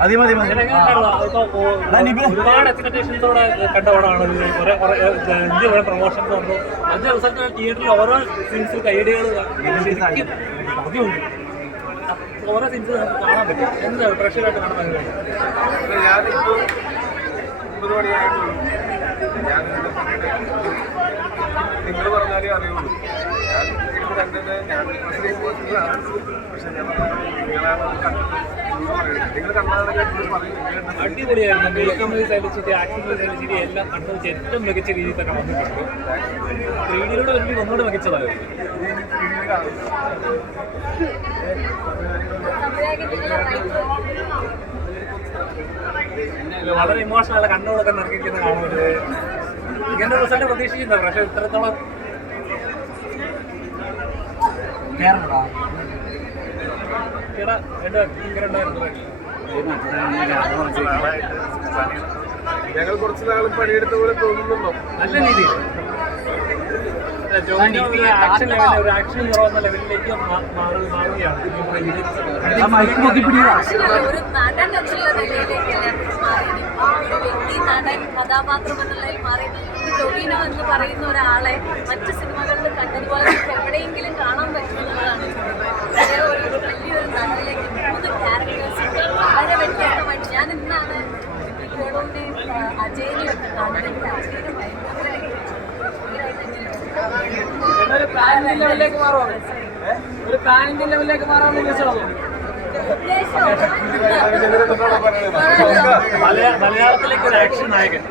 മതി മതി മതി. ഒരുപാട് എക്സ്പെക്ടേഷൻസോടെ കണ്ട പടമാണ് അഞ്ച് വരെ പ്രൊമോഷൻസ് വന്നു. അഞ്ച് ദിവസത്തെ തിയേറ്ററിൽ ഓരോ സീൻസിൽ മതിയുണ്ട് ഓരോ സീൻസ് നമുക്ക് കാണാൻ പറ്റും. എന്താ പ്രഷറായിട്ട് കാണാൻ ഞാനിപ്പോ ഒമ്പത് മണിയായിട്ടുള്ളൂ ഞാൻ നിങ്ങൾ പറഞ്ഞാലേ അറിയുള്ളൂ ഞാൻ കണ്ടത് ഞാൻ പക്ഷെ ഞാൻ നിങ്ങളാണ് കണ്ടത് നിങ്ങൾ പറയുന്നത്. നിങ്ങൾ കണ്ടാണെങ്കിൽ നിങ്ങൾ പറയും നിങ്ങൾ കണ്ടത് അടിപൊളിയായിരുന്നു മേക്കപ്പ് സൈലിച്ചിട്ട് ആക്ഷൻ സൈലിച്ചിട്ട് എല്ലാം കണ്ടു ഏറ്റവും മികച്ച രീതിയിൽ തന്നെ വന്നിട്ടുണ്ട് ത്രീ ഡിയിലൂടെ വരുമ്പോൾ ഒന്നുകൂടെ മികച്ചതായിരുന്നു. ഇത് വളരെ ഇമോഷണൽ കണ്ണുകളൊക്കെ നിറക്കിക്കുന്ന കാണുന്നത് ഇങ്ങനെ റിസൾട്ട് പ്രതീക്ഷിക്കുന്നത് പക്ഷെ ഇത്രത്തോളം ഞങ്ങൾ കുറച്ച് നാളും പണിയെടുത്ത പോലെ തോന്നുന്നുണ്ടോ? നല്ല രീതിയിൽ. ഒരു ആക്ഷൻ ലെവലിൽ ഒരു ആക്ഷൻ ഹീറോ എന്ന ലെവലിലേക്ക് മാ- മാറി- മാറുകയാണ് ആ മൈക്ക് നോക്കി പിടിയടാ ഒരു നടൻ എന്നുള്ള നിലയിലേക്കല്ല മാറിയത് ഒരു വ്യക്തി നടൻ കഥാപാത്രം എന്നുള്ളതിൽ മാറി ഒരു ടൊവിനോ എന്ന് പറയുന്ന ഒരാളെ മറ്റ് സിനിമകളിൽ കണ്ടതുപോലെ എവിടെയെങ്കിലും കാണാൻ പറ്റുമെന്നുള്ളതാണ് ഒരു വലിയൊരു നടനിലേക്ക് മൂന്ന് ക്യാരക്ടേഴ്സ് വളരെ വ്യത്യസ്തമായിട്ട് ഞാൻ ഇന്നാണ് വിക്കോടോന്റെയും അജയനെയും ഒക്കെ കാണുന്നത് എനിക്ക് അജയനെ ഭയങ്കര ഒരു പാനിന്റെ ലെവലിലേക്ക് മാറാൻ മലയാളത്തിലേക്ക് ഒരു ആക്ഷൻ നായകൻ.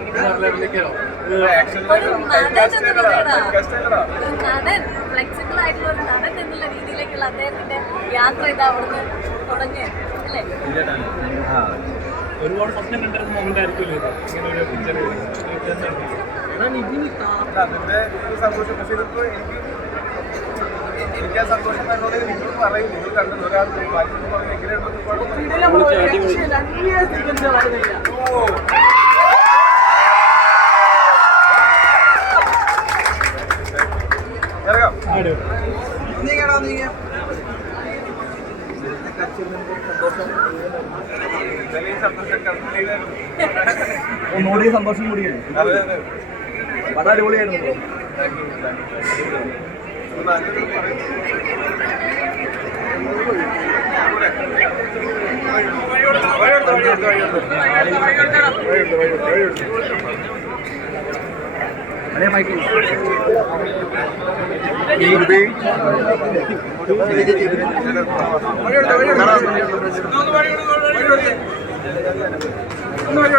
നടൻ ഫ്ലെക്സിബിൾ ആയിട്ടുള്ള ഒരു നടൻ എന്നുള്ള രീതിയിലേക്കുള്ള അദ്ദേഹത്തിന്റെ യാത്ര ഇതാ അവിടുന്ന് തുടങ്ങി അല്ലേ? ഒരുപാട് സ്വപ്നം കണ്ടിരുന്ന മൊമെന്റ് ആയിരിക്കുമല്ലോ ഇത്. ഇങ്ങനെ ഒരു പിക്ചർ അതിന്റെ ഒരു സന്തോഷം പക്ഷെ ഇതിപ്പോ എനിക്ക് എനിക്ക് ആ സന്തോഷം തന്നോടെ നിങ്ങൾ പറയും. നിങ്ങൾ കണ്ടത് ഒരാൾ ബാക്കി പറയും എങ്ങനെയുണ്ടെന്ന് ഇറങ്ങാം. ഒന്നുകൂടി സന്തോഷം കൂടിയാണ് അതെ അതെ. പടം അടിപൊളിയായിരുന്നു. അതേ മൈക്ക് വഴിയുണ്ട് വഴിയുണ്ട് ഒന്ന് വഴി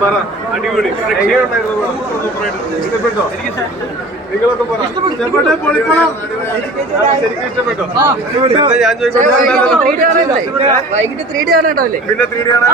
പറ അടിപൊളി എങ്ങനെയുണ്ടായിരുന്നു ഇഷ്ടപ്പെട്ടോ നിങ്ങളൊക്കെ പറ ഇഷ്ടപ്പെട്ടോ പൊളിപ്പണം ശരിക്കും ഇഷ്ടപ്പെട്ടോ എന്താ ഞാൻ വൈകിട്ട് ത്രീ ഡി ആണ് കേട്ടോ അല്ലേ പിന്നെ ത്രീ ഡി ആണ്